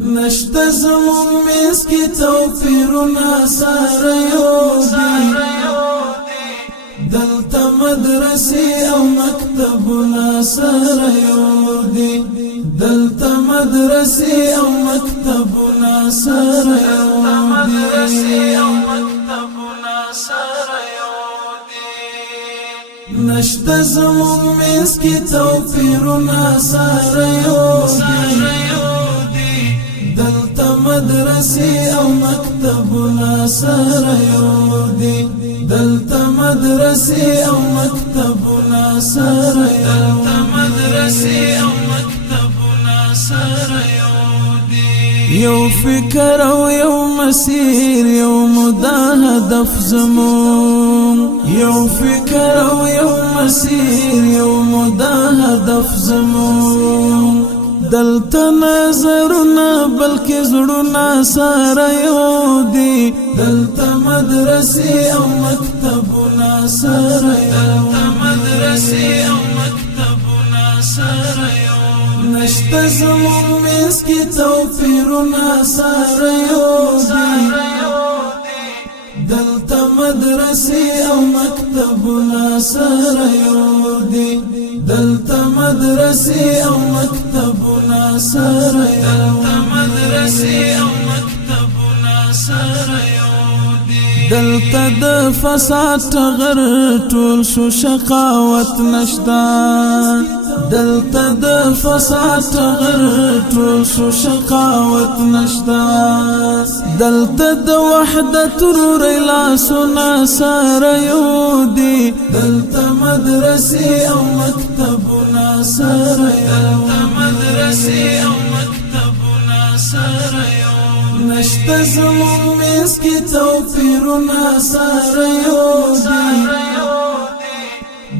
نشته زمون میز کی توپیرونه سره یو دی دلته مدرسې او مکتبونه سره یو دی دلته مدرسې او مکتبونه سره یو دی نشته زمون میز کی توپیرونه سره یو دی دلته مدرسې او مکتبونه سره یو دی دلته مدرسې او مکتبونه سره یو فکر او یو مسیر یو مدا هدف زمون یو فکر او یو مسیر یو مدا هدف زمون دلته نظرونه بلکې زړونه سره یو دي دلته مدرسې او مکتبونه سره یو نشته زمون میز کی توپیرونه سره یو دي دلته مدرسې او مکتبونه سره یو دي دلته مدرسې او مکتبونه سره یو دلته د فساد ټغر ټول شو شقاوت نشتا دلته د فساد ټغر ټول شو شقاوت نشتا دلته د وحدت رور لاسونه سره یو دي دلته مدرسې او مکتبونه سره یو نشته زمون میز کی توپیرونه سره یو دي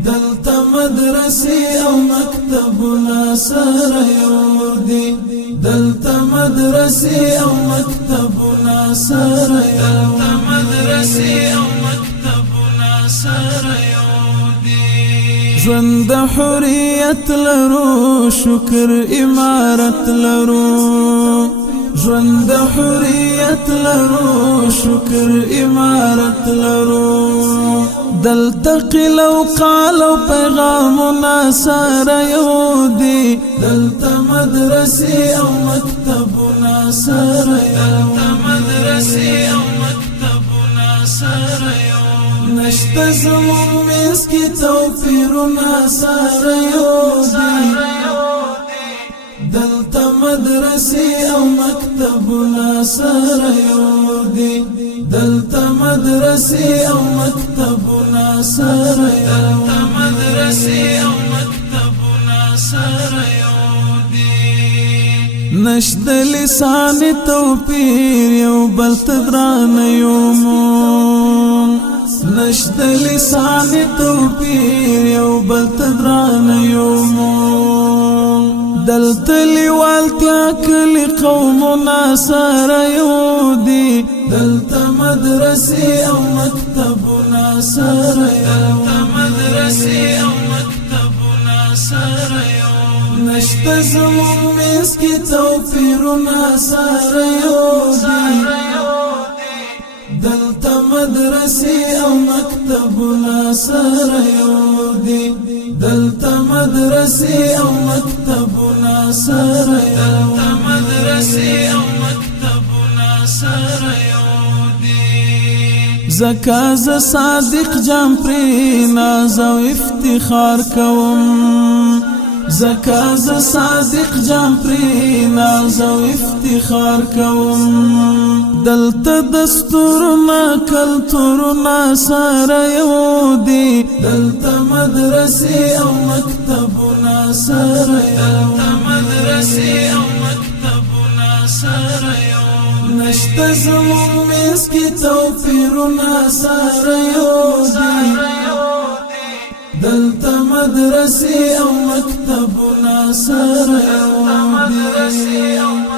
دلته مدرسې او مکتبونه سره یو دي دلته مدرسې او مکتبونه سره یو ژوند د حریت لرو شکر امارت لرو ژوند د حریت لرو شکر امارت لرو دلته قیل او قال او پیغامونه سره یو دي دلته مدرسې او مکتبونه سره یو نشته زمون میز کی توپیرونه سره یو دي دلته مدرسې او مکتبونه سره یو دي دلته مدرسې او مکتبونه سره یو نشته لسان توپیر یو بل تدران یومون نشته لسان توپیر یو بل تدران یومون دلته لیوالتیا کلی قومونه سره یو دي دلته مدرسې او مکتبونه سره یو نشته زمون میز کی توپیرونه سره یو دي دلته مدرسې او مکتبونه سره یو دي دلته مدرسې او مکتبونه سره یو زکا ز صادق جام پری ناز او افتخار کوم زکا ز صادق جام پری ناز او افتخار کوم دلته دستورونه کلتورونه سره یو دي دلته مدرسې او مکتبونه سره یو نشته زمون میز کی توپیرونه سره یو دي دلته مدرسې او مکتبونه سره یو دي